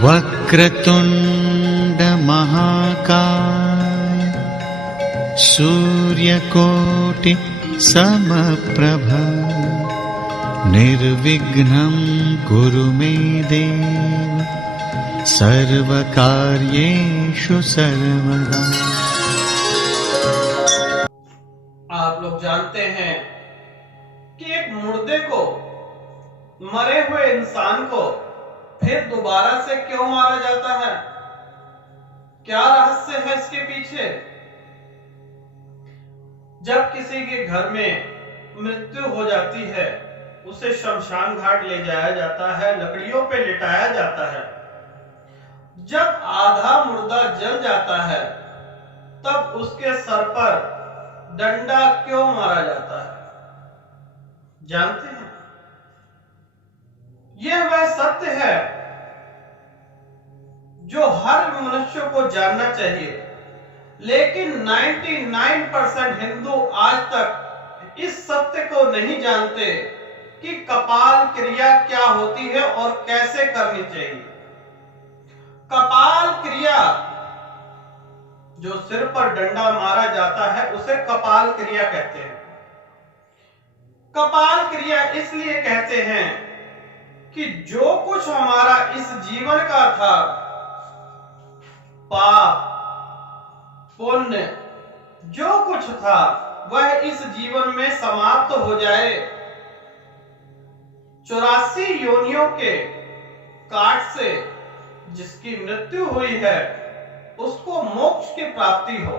वक्रतुंड महाकाय सूर्यकोटि समप्रभ निर्विघ्नं कुरु मे देव सर्वकार्येषु सर्वदा। आप लोग जानते हैं कि एक मुर्दे को, मरे हुए इंसान को फिर दोबारा से क्यों मारा जाता है? क्या रहस्य है इसके पीछे? जब किसी के घर में मृत्यु हो जाती है, उसे शमशान घाट ले जाया जाता है, लकड़ियों पे लिटाया जाता है। जब आधा मुर्दा जल जाता है, तब उसके सर पर डंडा क्यों मारा जाता है? जानते हैं? यह वह सत्य है जो हर मनुष्य को जानना चाहिए, लेकिन 99% हिंदू आज तक इस सत्य को नहीं जानते कि कपाल क्रिया क्या होती है और कैसे करनी चाहिए। कपाल क्रिया, जो सिर पर डंडा मारा जाता है, उसे कपाल क्रिया कहते हैं। कपाल क्रिया इसलिए कहते हैं कि जो कुछ हमारा इस जीवन का था, पाप पुण्य जो कुछ था, वह इस जीवन में समाप्त हो जाए। 84 योनियों के काट से जिसकी मृत्यु हुई है, उसको मोक्ष की प्राप्ति हो।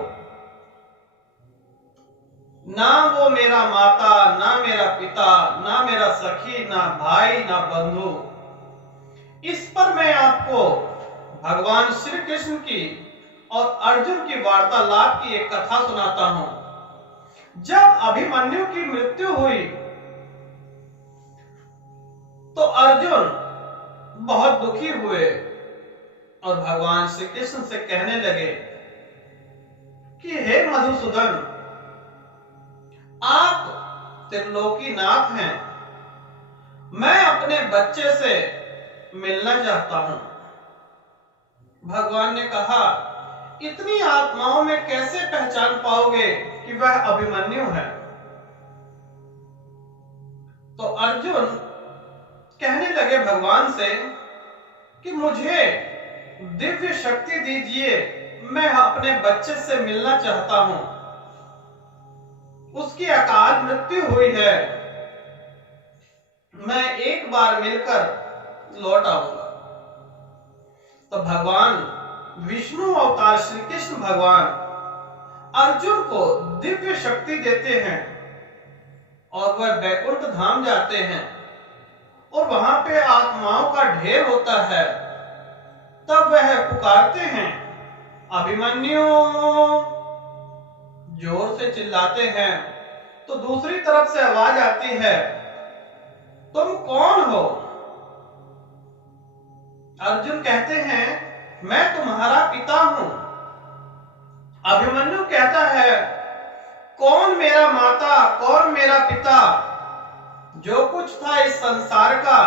ना वो मेरा माता, ना मेरा पिता, ना मेरा सखी, ना भाई, ना बंधु। इस पर मैं आपको भगवान श्री कृष्ण की और अर्जुन की वार्तालाप की एक कथा सुनाता हूं। जब अभिमन्यु की मृत्यु हुई तो अर्जुन बहुत दुखी हुए और भगवान श्री कृष्ण से कहने लगे कि हे मधुसूदन, आप त्रिलोकीनाथ हैं, मैं अपने बच्चे से मिलना चाहता हूं। भगवान ने कहा, इतनी आत्माओं में कैसे पहचान पाओगे कि वह अभिमन्यु है? तो अर्जुन कहने लगे भगवान से कि मुझे दिव्य शक्ति दीजिए, मैं अपने बच्चे से मिलना चाहता हूं, उसकी अकाल मृत्यु हुई है, मैं एक बार मिलकर लौट आऊंगा। तो भगवान विष्णु अवतार श्री कृष्ण भगवान अर्जुन को दिव्य शक्ति देते हैं और वह वैकुंठ धाम जाते हैं और वहां पे आत्माओं का ढेर होता है। तब वह पुकारते हैं, अभिमन्यु, जोर से चिल्लाते हैं। तो दूसरी तरफ से आवाज आती है, तुम कौन हो? अर्जुन कहते हैं, मैं तुम्हारा पिता हूं। अभिमन्यु कहता है, कौन मेरा माता, कौन मेरा पिता? जो कुछ था इस संसार का,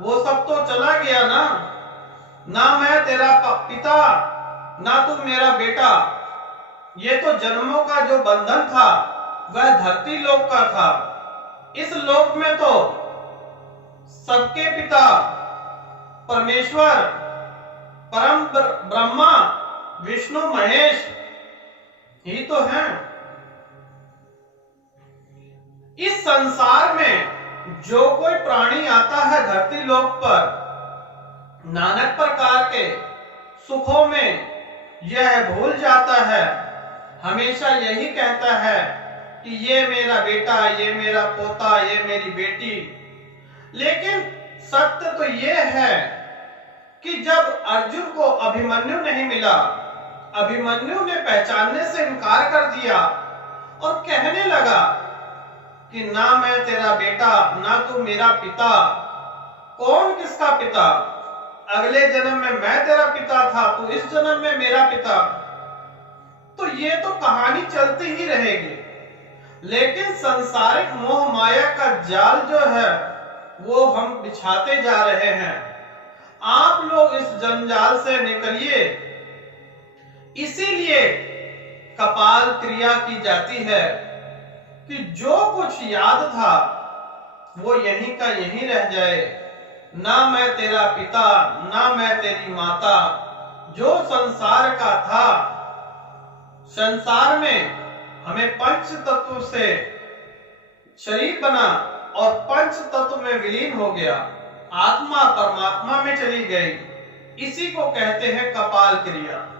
वो सब तो चला गया ना। ना मैं तेरा पिता, ना तू मेरा बेटा। ये तो जन्मों का जो बंधन था, वह धरती लोक का था। इस लोक में तो सबके पिता परमेश्वर, परम ब्रह्मा, विष्णु महेश ही तो हैं। इस संसार में जो कोई प्राणी आता है धरती लोक पर, नाना प्रकार के सुखों में यह भूल जाता है, हमेशा यही कहता है कि ये मेरा बेटा, ये मेरा पोता, ये मेरी बेटी। लेकिन सत्य तो यह है कि जब अर्जुन को अभिमन्यु नहीं मिला, अभिमन्यु ने पहचानने से इनकार कर दिया और कहने लगा कि ना मैं तेरा बेटा, ना तू मेरा पिता। कौन किसका पिता? अगले जन्म में मैं तेरा पिता था, तू इस जन्म में मेरा पिता। तो ये तो कहानी चलती ही रहेगी। लेकिन सांसारिक मोह माया का जाल जो है, वो हम बिछाते जा रहे हैं। आप लोग इस जंजाल से निकलिए। इसीलिए कपाल क्रिया की जाती है कि जो कुछ याद था वो यहीं का यहीं रह जाए। ना मैं तेरा पिता, ना मैं तेरी माता। जो संसार का था, संसार में हमें पंच तत्व से शरीर बना और पंच तत्व में विलीन हो गया, आत्मा परमात्मा में चली गई। इसी को कहते हैं कपाल क्रिया।